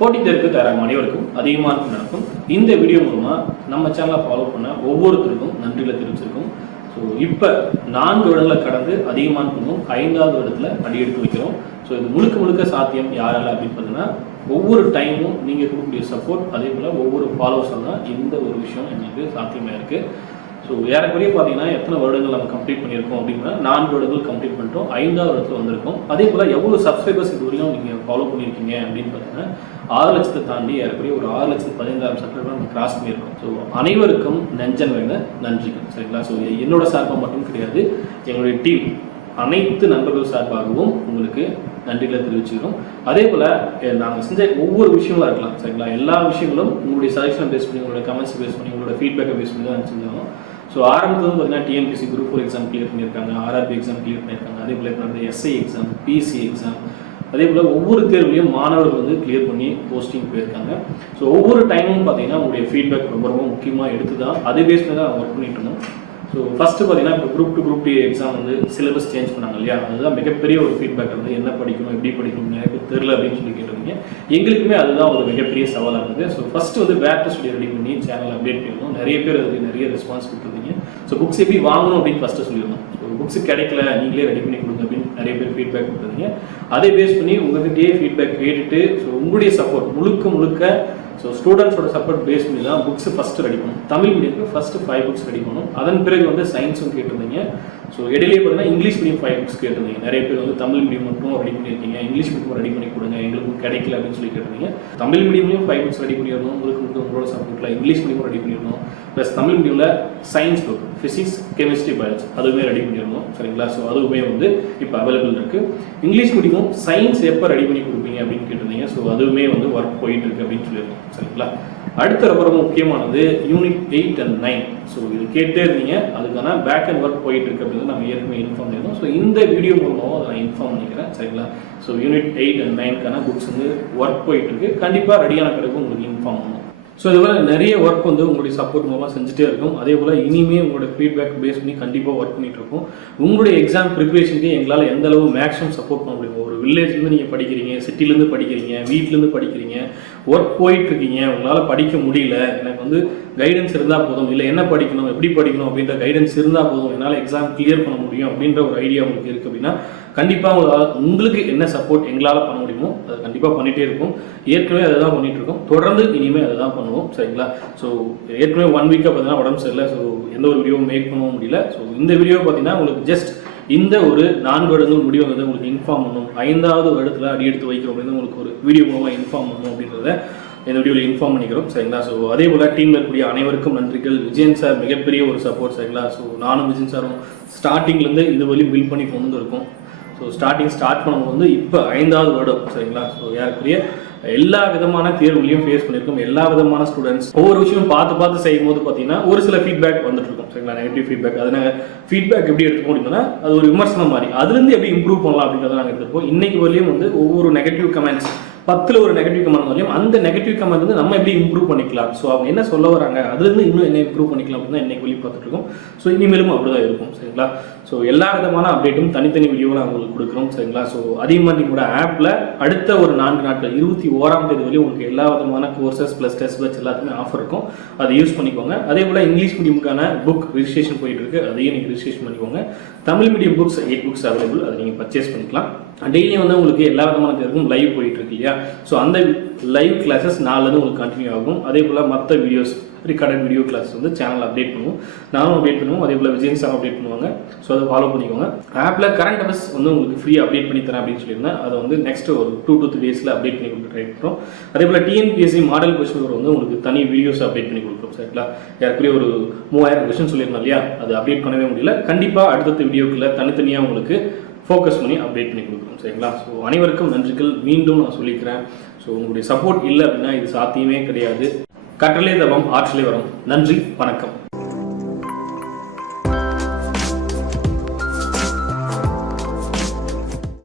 போட்டி தேர்வுக்கு தயாராகும் அனைவருக்கும் அதிகமான நடக்கும். இந்த வீடியோ மூலமா நம்ம சேனலை ஃபாலோ பண்ண ஒவ்வொருத்தருக்கும் நன்றிகளை தெரிவிச்சிருக்கோம். ஸோ இப்போ 4 வருடங்களை கடந்து அதிகமான பொண்ணும் 5வது வருடத்தில் அடியெடுத்து வைக்கிறோம். ஸோ இது முழுக்க சாத்தியம் யாரால அப்படின்னு பார்த்தீங்கன்னா ஒவ்வொரு டைமும் நீங்கள் கொடுக்கக்கூடிய சப்போர்ட், அதே போல் ஒவ்வொரு ஃபாலோவர்ஸால் தான் இந்த ஒரு விஷயம் எங்களுக்கு சாத்தியமாக இருக்குது. ஸோ ஏறக்குறைய பார்த்தீங்கன்னா எத்தனை வருடங்கள் நம்ம கம்ப்ளீட் பண்ணியிருக்கோம் அப்படின்னா 4 வருடங்கள் கம்ப்ளீட் பண்ணிட்டோம், 5வது வருடத்தில் வந்திருக்கோம். அதே போல் எவ்வளோ சப்ஸ்கிரைபர்ஸ் இது வரையும் நீங்கள் ஃபாலோ பண்ணியிருக்கீங்க அப்படின்னு பார்த்தீங்கன்னா 6 லட்சத்தை தாண்டி ஏறக்குறைய ஒரு 6,15,000 சப்ஸ்கிரைபர் நம்ம கிராஸ் பண்ணியிருக்கோம். ஸோ அனைவருக்கும் நெஞ்சம் வேண்ட நன்றிகள், சரிங்களா? ஸோ என்னோட சார்பாக மட்டும் கிடையாது, எங்களுடைய டீம் அனைத்து நண்பர்கள் சார்பாகவும் உங்களுக்கு நன்றிகளை தெரிவிச்சுக்கிறோம். அதே போல் நாங்கள் செஞ்ச ஒவ்வொரு விஷயங்களா இருக்கலாம், சரிங்களா? எல்லா விஷயங்களும் உங்களுடைய சஜஷனை பேஸ் பண்ணி, உங்களோட கமெண்ட்ஸ் பேஸ் பண்ணி, உங்களோட ஃபீட்பேக்கை பேஸ் பண்ணி தான் செஞ்சாங்க. ஸோ ஆரம்பத்தில் பார்த்தீங்கன்னா TNPSC குரூப் 4 எக்ஸாம் கிளியர் பண்ணியிருக்காங்க, RRB எக்ஸாம் கிளியர் பண்ணியிருக்காங்க, அதே போல் இப்போ SI எக்ஸாம், PC எக்ஸாம், அதே போல் ஒவ்வொரு தேர்வுலையும் மாணவர்கள் வந்து கிளியர் பண்ணி போஸ்டிங் போயிருக்காங்க. ஸோ ஒவ்வொரு டைமும் பார்த்தீங்கன்னா உங்களுடைய ஃபீட்பேக் ரொம்ப முக்கியமாக எடுத்து தான் அதே பேஸ் பண்ணி தான் ஒர்க் பண்ணிட்டு இருந்தோம். ஸோ ஃபஸ்ட்டு பார்த்தீங்கன்னா இப்போ குரூப் 2 குரூப் 3 எக்ஸாம் வந்து சிலபஸ் சேஞ்ச் பண்ணாங்க இல்லையா? அதுதான் மிகப்பெரிய ஒரு ஃபீட்பேக் வந்து என்ன படிக்கணும், எப்படி படிக்கணும் நிறைய பேர் தெரில அப்படின்னு சொல்லி கேட்டிருந்தீங்க. எங்களுக்குமே அதுதான் ஒரு மிகப்பெரிய சவாலாக இருந்தது. ஸோ ஃபஸ்ட்டு வந்து பேக் ஸ்டடி ரெடி பண்ணி சேனல் அப்டேட் பண்ணியிருந்தோம். நிறைய பேர் அதுக்கு நிறைய ரெஸ்பான்ஸ் கொடுத்துருந்தீங்க. ஸோ புக்ஸ் எப்படி வாங்கணும் அப்படின்னு ஃபஸ்ட்டு சொல்லியிருந்தோம். ஸோ புக்ஸ் கிடைக்கல, நீங்களே ரெடி பண்ணி கொடுங்க அப்படின்னு நிறைய பேர் ஃபீட்பேக் கொடுத்துருந்தீங்க. அதை பேஸ் பண்ணி உங்கள்கிட்டயே ஃபீட்பேக் கேட்டுட்டு ஸோ உங்களுடைய சப்போர்ட் முழுக்க ஸோ ஸ்டூடெண்ட்ஸோட சப்போர்ட் பேஸ் பண்ணி தான் புக்ஸ் ஃபஸ்ட்டு ரெடி பண்ணணும். தமிழ் மீடியத்துக்கு ஃபஸ்ட்டு 5 புக்ஸ் ரெடி பண்ணணும். அதன் பிறகு வந்து சயின்ஸும் கேட்டிருந்தீங்க. ஸோ இடையிலே பார்த்தீங்கன்னா இங்கிலீஷ் மீடியம் 5 புக்ஸ் கேட்டிருந்தீங்க. நிறைய பேர் வந்து தமிழ் மீடியம் மட்டும் ரெடி பண்ணியிருக்கீங்க, இங்கிலீஷ் மீடியம் ரெடி பண்ணி கொடுங்க, எங்களுக்கும் கிடைக்கல அப்படின்னு சொல்லி கேட்டிருந்தீங்க. தமிழ் மீடியம்லையும் 5 புக்ஸ் ரெடி பண்ணிடணும், உங்களுக்கு உங்களோட சப்போர்ட்டில் இங்கிலீஷ் மீடியம் ரெடி பண்ணிடணும், ப்ளஸ் தமிழ் மீடியமில் science book physics, chemistry, biology அதுவுமே ரெடி பண்ணிடணும், சரிங்களா? ஸோ அதுவுமே வந்து இப்போ அவைலபிள் இருக்குது. இங்கிலீஷ் மீடியமும் சயின்ஸ் எப்போ ரெடி பண்ணி கொடுப்பீங்க அப்படின்னு கேட்டிருந்தீங்க. ஸோ அதுவுமே வந்து ஒர்க் போயிட்டு இருக்கு அப்படின்னு சொல்லியிருக்கோம், சரிங்களா? அடுத்த ரொம்ப முக்கியமானது யூனிட் 8 and 9. ஸோ இது கேட்டே இருந்தீங்க, அதுக்கான பேக் அண்ட் ஒர்க் போயிட்டு இருக்கு அப்படின்னு நம்ம ஏற்கனவே இன்ஃபார்ம் பண்ணியிருந்தோம். ஸோ இந்த வீடியோ மூலமாக அதை நான் இன்ஃபார்ம் பண்ணிக்கிறேன், சரிங்களா? ஸோ யூனிட் 8 and 9க்கான புக்ஸ் வந்து ஒர்க் போயிட்டு இருக்கு. கண்டிப்பாக ரெடியான பிறகு உங்களுக்கு இன்ஃபார்ம் பண்ணுவோம். ஸோ இதுபோல் நிறைய ஒர்க் வந்து உங்களுடைய சப்போர்ட் மூலமாக செஞ்சுட்டே இருக்கும். அதே போல் இனிமேல் உங்களோட ஃபீட்பேக் பேஸ் பண்ணி கண்டிப்பாக ஒர்க் பண்ணிட்டு இருக்கோம். உங்களுடைய எக்ஸாம் ப்ரிப்பரேஷனுக்கு எங்களால் எந்த அளவு மேக்ஸிமம் சப்போர்ட் பண்ண முடியும். ஒரு வில்லேஜ்லேருந்து நீங்கள் படிக்கிறீங்க, சிட்டிலேருந்து படிக்கிறீங்க, வீட்டிலேருந்து படிக்கிறீங்க, ஒர்க் போயிட்டுருக்கீங்க, உங்களால் படிக்க முடியல, எனக்கு வந்து கைடன்ஸ் இருந்தால் போதும், இல்லை என்ன படிக்கணும், எப்படி படிக்கணும் அப்படின்ற கைடன்ஸ் இருந்தால் போதும், என்னால் எக்ஸாம் கிளியர் பண்ண முடியும் அப்படின்ற ஒரு ஐடியா உங்களுக்கு இருக்குது அப்படின்னா கண்டிப்பாக உங்களுக்கு என்ன சப்போர்ட் எங்களால் பண்ண முடியுமோ அதை கண்டிப்பாக பண்ணிகிட்டே இருக்கும். ஏற்கனவே அதை தான் பண்ணிகிட்டு இருக்கோம், தொடர்ந்து இனிமேல் அதை தான் பண்ணுவோம், சரிங்களா? ஸோ ஏற்கனவே 1 வீக்காக பார்த்தீங்கன்னா உடம்பு சரியில்லை, ஸோ எந்த ஒரு வீடியோவும் மேக் பண்ணவும் முடியல. ஸோ இந்த வீடியோ பார்த்தீங்கன்னா உங்களுக்கு ஜஸ்ட் இந்த ஒரு 4 வருடங்கள் முடிவு வந்து உங்களுக்கு இன்ஃபார்ம் பண்ணணும், 5வது வருடத்தில் அடி எடுத்து வைக்கிறோம் அப்படின்னு உங்களுக்கு ஒரு வீடியோ மூலமாக இன்ஃபார்ம் பண்ணணும் அப்படின்றத இந்த வீடியோவில் இன்ஃபார்ம் பண்ணிக்கிறோம், சரிங்களா? ஸோ அதே போல் டீமில் இருக்கக்கூடிய அனைவருக்கும் நன்றிகள். விஜயன் சார் மிகப்பெரிய ஒரு சப்போர்ட், சரிங்களா? ஸோ நானும் விஜயன் சாரும் ஸ்டார்டிங்லேருந்து இது வரையும் பில்ட் பண்ணி கொண்டு இருக்கோம். ஸோ ஸ்டார்ட் பண்ணும்போது வந்து இப்போ 5வது வருடம், சரிங்களா? ஸோ யாருக்குரிய எல்லா விதமான தேர்வுகளையும் ஃபேஸ் பண்ணியிருக்கோம். எல்லா விதமான ஸ்டூடெண்ட்ஸ் ஒவ்வொரு விஷயம் பார்த்து செய்யும் போது பார்த்தீங்கன்னா ஒரு சில ஃபீட்பேக் வந்துட்டு இருக்கும், சரிங்களா? Negative feedback. அதை நாங்கள் ஃபீட்பேக் எப்படி எடுத்துக்கோ அப்படின்னா அது ஒரு விமர்சனம் மாதிரி, அதுலேருந்து எப்படி இம்ப்ரூவ் பண்ணலாம் அப்படின்றத நாங்கள் எடுத்துப்போம். இன்னைக்கு வரையும் வந்து ஒவ்வொரு நெகட்டிவ் கமெண்ட்ஸ் 10ல் ஒரு நெகட்டிவ் கமெண்ட் வரையும் அந்த நெகட்டிவ் கமெண்ட் வந்து நம்ம எப்படி இம்ப்ரூவ் பண்ணிக்கலாம், ஸோ அவங்க என்ன சொல்ல வராங்க, அதுலேருந்து இன்னும் என்ன இம்ப்ரூவ் பண்ணிக்கலாம் அப்படின்னு தான் இன்னைக்கு வெளியே பார்த்துட்டு இருக்கோம். ஸோ இனிமேலும் அப்படிதான் இருக்கும், சரிங்களா? ஸோ எல்லா விதமான அப்டேட்டும் தனித்தனி வீடியோவில் உங்களுக்கு கொடுக்குறோம், சரிங்களா? ஸோ அதிகமாக நீங்களோட ஆப்பில் அடுத்த ஒரு 4 நாட்கள் 21ஆம் தேதி வரையும் உங்களுக்கு எல்லா விதமான கோர்சஸ் ப்ளஸ் டெஸ்ட் பேட்ச் எல்லாத்துக்குமே ஆஃபர் இருக்கும், அதை யூஸ் பண்ணிக்கோங்க. அதே போல் இங்கிலீஷ் மீடியமுக்கான புக் ரிஜிஸ்ட்ரேஷன் போயிட்டு இருக்கு, அதையும் நீங்கள் ரிஜிஸ்ட்ரேஷன் பண்ணிக்கோங்க. Tamil medium books 8 books available, அதை நீங்கள் பர்ச்சேஸ் பண்ணிக்கலாம். டெய்லி வந்து உங்களுக்கு எல்லா விதமான தேர்வுக்கும் லைவ் போயிட்டு இருக்கு இல்லையா? ஸோ அந்த லைவ் கிளாஸஸ் 4லேருந்து உங்களுக்கு கண்டினியூ ஆகும். அதே போல் மற்ற வீடியோஸ் ரெக்கார்டட் வீடியோ கிளாஸ் வந்து சேனல் அப்டேட் பண்ணுவோம், நானும் அப்டேட் பண்ணுவோம், அதே போல் விஜயன் சார் அப்டேட் பண்ணுவாங்க. ஸோ அதை ஃபாலோ பண்ணிக்கோங்க. ஆப்பில் கரண்ட் அஃபேர்ஸ் வந்து உங்களுக்கு ஃப்ரீ அப்டேட் பண்ணி தரேன் அப்படின்னு சொல்லியிருந்தேன். அதை வந்து நெக்ஸ்ட் ஒரு 2 to 3 டேஸில் அப்டேட் பண்ணி கொடுத்து ட்ரை பண்ணுறோம். அதே போல் TNPSC மாடல் கொஸ்டின் வந்து உங்களுக்கு தனி வீடியோஸ் அப்டேட் பண்ணி கொடுக்குறோம், சரிங்களா? ஏற்கனவே ஒரு 3000 கொஸ்டின் சொல்லியிருந்தோம் இல்லையா? அது அப்டேட் பண்ணவே முடியல. கண்டிப்பாக அடுத்தடுத்த வீடியோக்குள்ள தனித்தனியாக உங்களுக்கு ஃபோக்கஸ் பண்ணி அப்டேட் பண்ணி கொடுக்குறோம், சரிங்களா? ஸோ அனைவருக்கும் நன்றிகள் மீண்டும் நான் சொல்லிக்கிறேன். ஸோ உங்களுடைய சப்போர்ட் இல்லை அப்படின்னா இது சாத்தியமே கிடையாது. கற்றலே தவம் ஆற்றலே வரும். நன்றி, வணக்கம்.